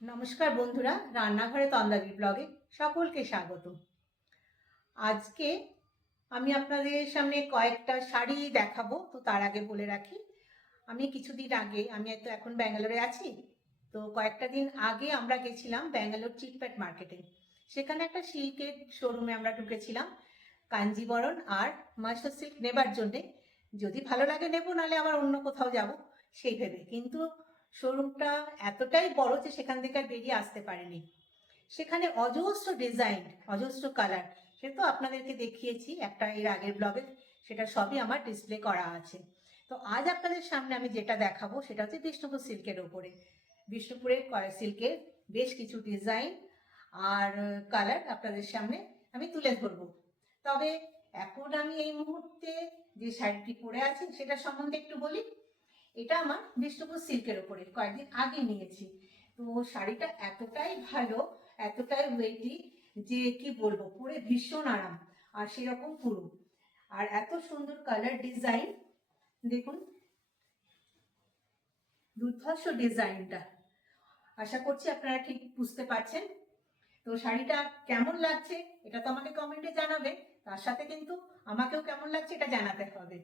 নমস্কার বন্ধুরা, রান্নাঘরে তন্দাবি ব্লগে সকলকে স্বাগত। আজকে আমি আপনাদের সামনে কয়েকটা শাড়ি দেখাবো। তো তার আগে বলে রাখি, আমি কিছুদিন আগে, আমি তো এখন ব্যাঙ্গালোরে আছি, তো কয়েকটা দিন আগে আমরা গেছিলাম ব্যাঙ্গালোর চিটপ্যাট মার্কেটে। সেখানে একটা সিল্কের শোরুমে আমরা ঢুকেছিলাম কাঞ্জিবরণ আর মাস্টার সিল্ক নেবার জন্যে। যদি ভালো লাগে নেব, নাহলে আবার অন্য কোথাও যাব সেই ভেবে। কিন্তু শোরুমটা এতটাই বড় যে সেখান থেকে আর বেরিয়ে আসতে পারেনি। সেখানে অজস্র ডিজাইন, অজস্র কালার, সে তো আপনাদেরকে দেখিয়েছি একটা এর আগের ব্লগে, সেটা সবই আমার ডিসপ্লে করা আছে। তো আজ আপনাদের সামনে আমি যেটা দেখাবো সেটা হচ্ছে বিষ্ণুপুর সিল্কের ওপরে। বিষ্ণুপুরের সিল্কের বেশ কিছু ডিজাইন আর কালার আপনাদের সামনে আমি তুলে ধরবো। তবে এখন আমি এই মুহূর্তে যে শাড়িটি পরে আছি সেটা সম্বন্ধে একটু বলি। এটা আমার বিষ্ণুপুর সিল্কের ওপরে কয়েকদিন আগে নিয়েছি। তো শাড়িটা এতটাই ভালো, এতটাই ওয়েটি, যে কি বলবো, পরে ভীষণ আরাম আর সেরকম পুরো। আর এত সুন্দর কালার ডিজাইন, দেখুন দুর্ধর্ষ ডিজাইনটা। আশা করছি আপনারা ঠিক বুঝতে পারছেন। তো শাড়িটা কেমন লাগছে এটা তো আমাকে কমেন্টে জানাবে, তার সাথে কিন্তু আমাকেও কেমন লাগছে এটা জানাতে হবে।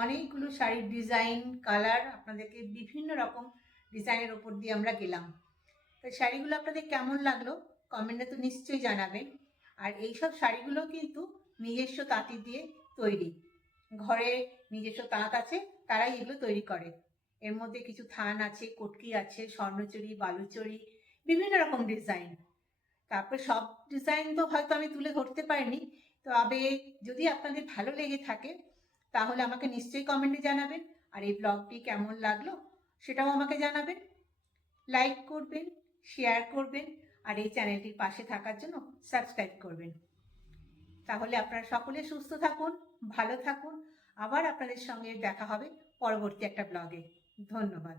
অনেকগুলো শাড়ির ডিজাইন, কালার, আপনাদেরকে বিভিন্ন রকম ডিজাইনের ওপর দিয়ে আমরা গেলাম। তো শাড়িগুলো আপনাদের কেমন লাগলো কমেন্টে তো নিশ্চয়ই জানাবেন। আর এইসব শাড়িগুলো কিন্তু নিজস্ব তাঁতি দিয়ে তৈরি, ঘরে নিজস্ব তাঁত আছে, তারাই এগুলো তৈরি করে। এর মধ্যে কিছু থান আছে, কটকি আছে, স্বর্ণচুরি, বালুচুরি, বিভিন্ন রকম ডিজাইন। তারপর সব ডিজাইন তো হয়তো আমি তুলে ধরতে পারিনি, তবে যদি আপনাদের ভালো লেগে থাকে তাহলে আমাকে নিশ্চয়ই কমেন্টে জানাবেন। আর এই ব্লগটি কেমন লাগলো সেটাও আমাকে জানাবেন। লাইক করবেন, শেয়ার করবেন, আর এই চ্যানেলটির পাশে থাকার জন্য সাবস্ক্রাইব করবেন। তাহলে আপনারা সকলে সুস্থ থাকুন, ভালো থাকুন। আবার আপনাদের সঙ্গে দেখা হবে পরবর্তী একটা ব্লগে। ধন্যবাদ।